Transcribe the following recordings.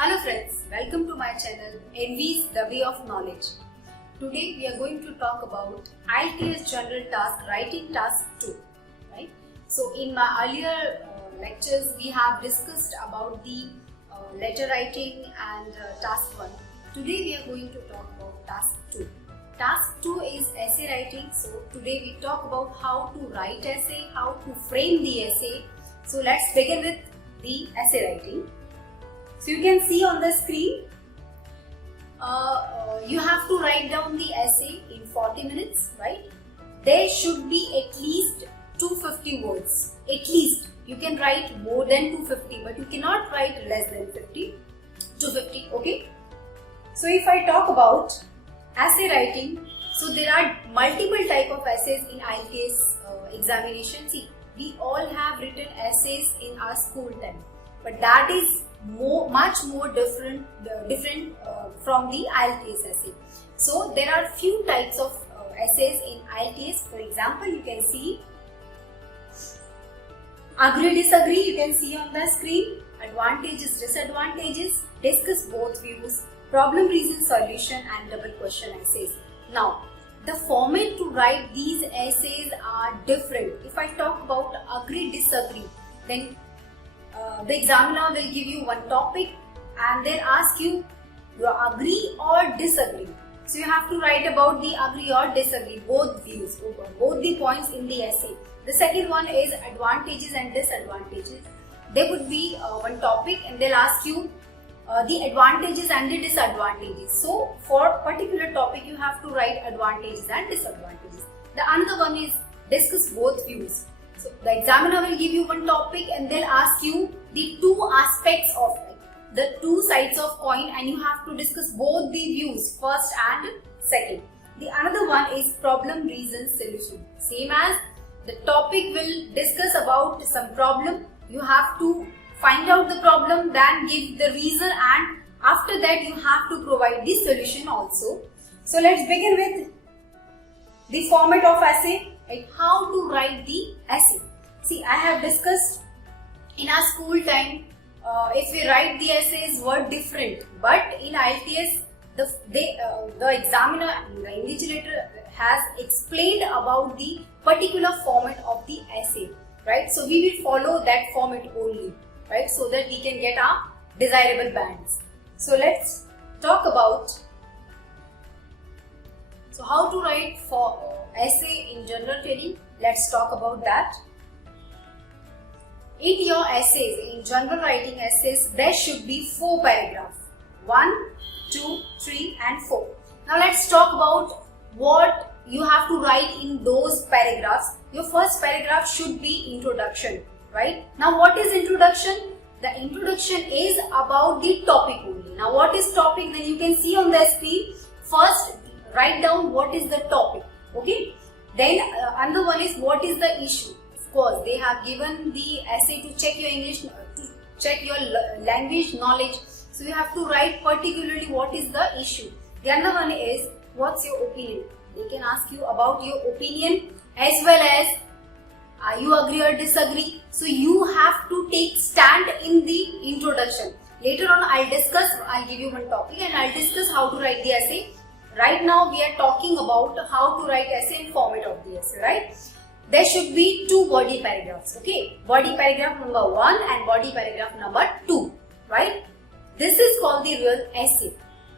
Hello friends, welcome to my channel Envy's The Way of Knowledge. Today we are going to talk about IELTS General Task Writing Task 2. Right? So in my earlier lectures we have discussed about the letter writing and task 1. Today we are going to talk about task 2. Task 2 is essay writing. So today we talk about how to write essay, how to frame the essay. So let's begin with the essay writing. So you can see on the screen, you have to write down the essay in 40 minutes, right? There should be at least 250 words. At least. You can write more than 250, but you cannot write less than 250, okay? So if I talk about essay writing, so there are multiple type of essays in IELTS examination. See, we all have written essays in our school time, but that is much more different from the IELTS essay. So there are few types of essays in IELTS. For example, you can see agree disagree, you can see on the screen, advantages disadvantages, discuss both views, problem reason solution and double question essays. Now the format to write these essays are different. If I talk about agree disagree, then the examiner will give you one topic and then ask you agree or disagree. So you have to write about the agree or disagree, both views, both the points in the essay. The second one is advantages and disadvantages. There would be one topic and they'll ask you the advantages and the disadvantages. So for particular topic you have to write advantages and disadvantages. The another one is discuss both views. So the examiner will give you one topic and they'll ask you the two aspects of it, the two sides of coin, and you have to discuss both the views, first and second. The another one is problem reason solution. Same as the topic will discuss about some problem, you have to find out the problem, then give the reason, and after that you have to provide the solution also. So let's begin with the format of essay. Like how to write the essay. See, I have discussed in our school time, if we write the essays were different, but in IELTS the examiner, the invigilator has explained about the particular format of the essay, right? So we will follow that format only, right? So that we can get our desirable bands. So let's talk about how to write for essay in general training. Let's talk about that. In your essays, in general writing essays, there should be 4 paragraphs. 1, 2, 3 and 4. Now let's talk about what you have to write in those paragraphs. Your first paragraph should be introduction, right? Now what is introduction? The introduction is about the topic only. Now what is topic? Then you can see on the screen. First, write down what is the topic, okay? Then another one is what is the issue. Of course, they have given the essay to check your English, to check your language knowledge. So you have to write particularly what is the issue. The other one is what's your opinion. They can ask you about your opinion as well as you agree or disagree. So you have to take stand in the introduction. Later on I'll give you one topic and I'll discuss how to write the essay. Right now we are talking about how to write essay in format of the essay, right? There should be 2 body paragraphs, okay? Body paragraph number 1 and body paragraph number 2, right? This is called the real essay.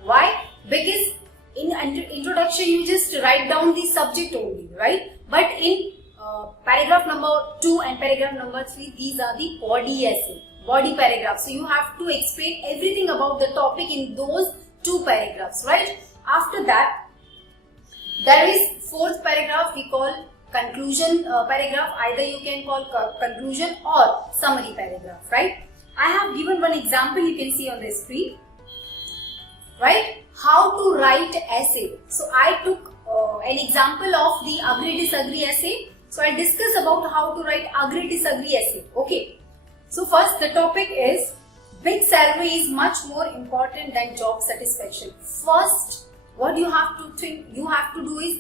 Why? Because in introduction you just write down the subject only, right? But in paragraph number 2 and paragraph number 3, these are the body essay, body paragraphs. So you have to explain everything about the topic in those 2 paragraphs, right? After that, there is 4th paragraph we call conclusion paragraph. Either you can call conclusion or summary paragraph, right? I have given one example you can see on the screen, right? How to write essay. So I took an example of the agree disagree essay. So I'll discuss about how to write agree disagree essay, okay? So first the topic is big salary is much more important than job satisfaction. First, what you have to do is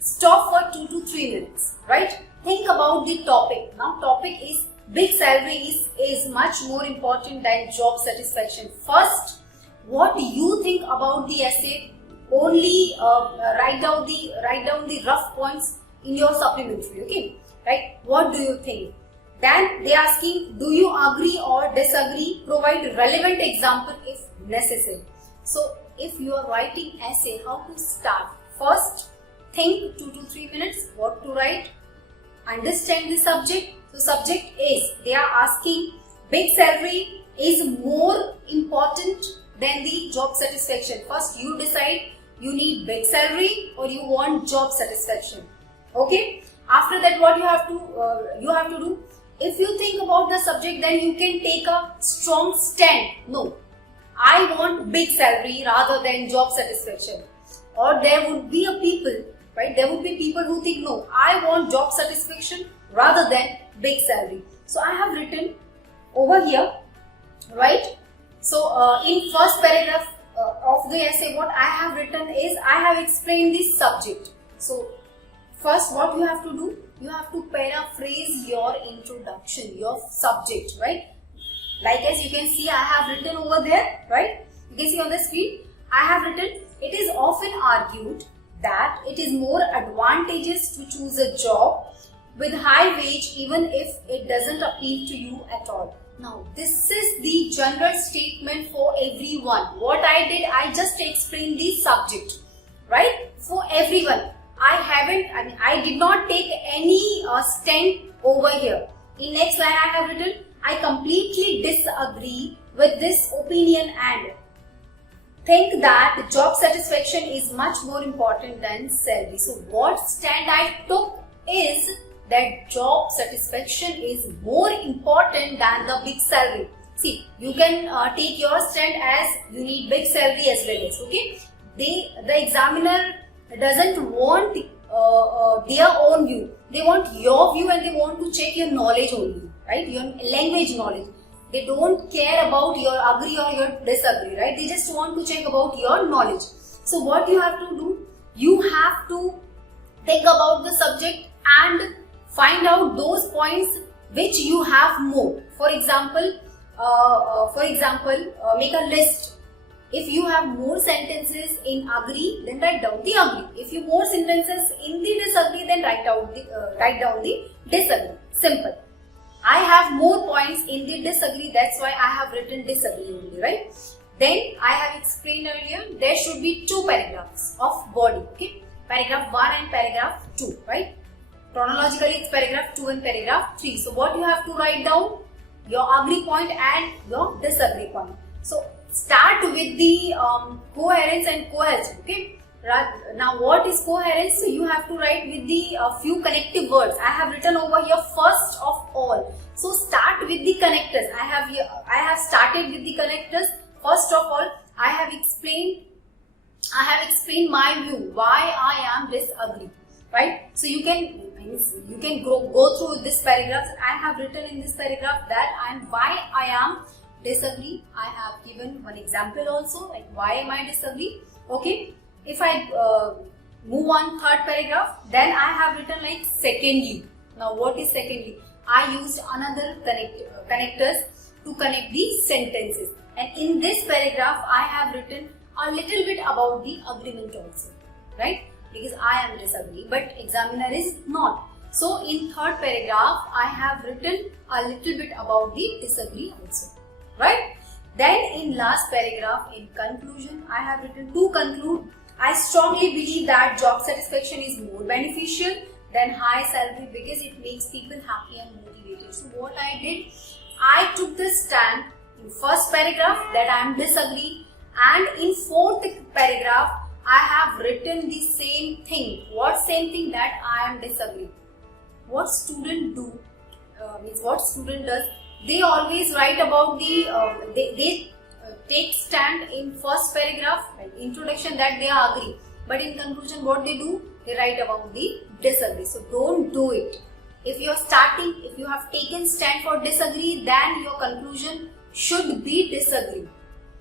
stop for 2 to 3 minutes, right? Think about the topic. Now topic is big salary is much more important than job satisfaction. First, what you think about the essay. Only write down the rough points in your supplementary. Okay, right? What do you think? Then they are asking, do you agree or disagree? Provide relevant example if necessary. So if you are writing essay, how to start? First, think 2 to 3 minutes what to write. Understand the subject. So subject is, they are asking, big salary is more important than the job satisfaction. First you decide, you need big salary or you want job satisfaction. Okay. After that, what you have to do. If you think about the subject, then you can take a strong stand. No, I want big salary rather than job satisfaction. Or there would be a people, right? There would be people who think, no, I want job satisfaction rather than big salary. So I have written over here, right? So in first paragraph of the essay, what I have written is, I have explained the subject. So first, what you have to do, you have to paraphrase your introduction, your subject, right? Like as you can see, I have written over there, right? You can see on the screen, I have written, it is often argued that it is more advantageous to choose a job with high wage even if it doesn't appeal to you at all. Now, this is the general statement for everyone. What I did, I just explained the subject, right? For everyone. I did not take any stand over here. In next line I have written, I completely disagree with this opinion and think that job satisfaction is much more important than salary. So what stand I took is that job satisfaction is more important than the big salary. See, you can take your stand as you need big salary as well as, okay. The examiner doesn't want their own view. They want your view and they want to check your knowledge only, right? Your language knowledge. They don't care about your agree or your disagree, right? They just want to check about your knowledge. So what you have to do, you have to think about the subject and find out those points which you have more. For example, make a list. If you have more sentences in agree, then write down the agree. If you more sentences in the disagree, then write down the disagree. Simple. I have more points in the disagree, that's why I have written disagree only, right? Then I have explained earlier, there should be 2 paragraphs of body, okay? Paragraph 1 and paragraph 2, right? Chronologically, it's paragraph 2 and paragraph 3. So what you have to write down? Your agree point and your disagree point. So start with the coherence and cohesion, okay? Now what is coherence? So you have to write with the few connective words. I have written over here first of all. So start with the connectors. I have started with the connectors. First of all, I have explained my view, why I am disagree, right? So you can go through this paragraph. I have written in this paragraph that why I am disagree. I have given one example also, like why am I disagree, okay? If I move on third paragraph, then I have written like secondly. Now what is secondly? I used another connectors to connect the sentences. And in this paragraph, I have written a little bit about the agreement also, right? Because I am disagree, but examiner is not. So in third paragraph, I have written a little bit about the disagree also, right? Then in last paragraph, in conclusion, I have written to conclude, I strongly believe that job satisfaction is more beneficial than high salary because it makes people happy and motivated. So what I did, I took the stand in first paragraph that I am disagree, and in fourth paragraph I have written the same thing. What same thing? That I am disagree. What student do means what student does? They always write about the they take stand in first paragraph, like introduction, that they agree, but in conclusion what they do, they write about the disagree. So don't do it. If you have taken stand for disagree, then your conclusion should be disagree,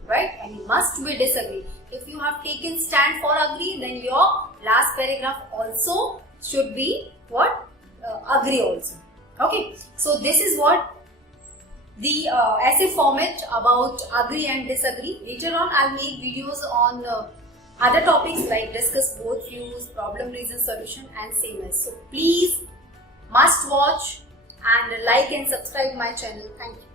right? And it must be disagree. If you have taken stand for agree, then your last paragraph also should be what? Agree also. Okay. So this is what the essay format about agree and disagree. Later on, I'll make videos on other topics like discuss both views, problem, reason, solution, and same as. So please must watch and like and subscribe my channel. Thank you.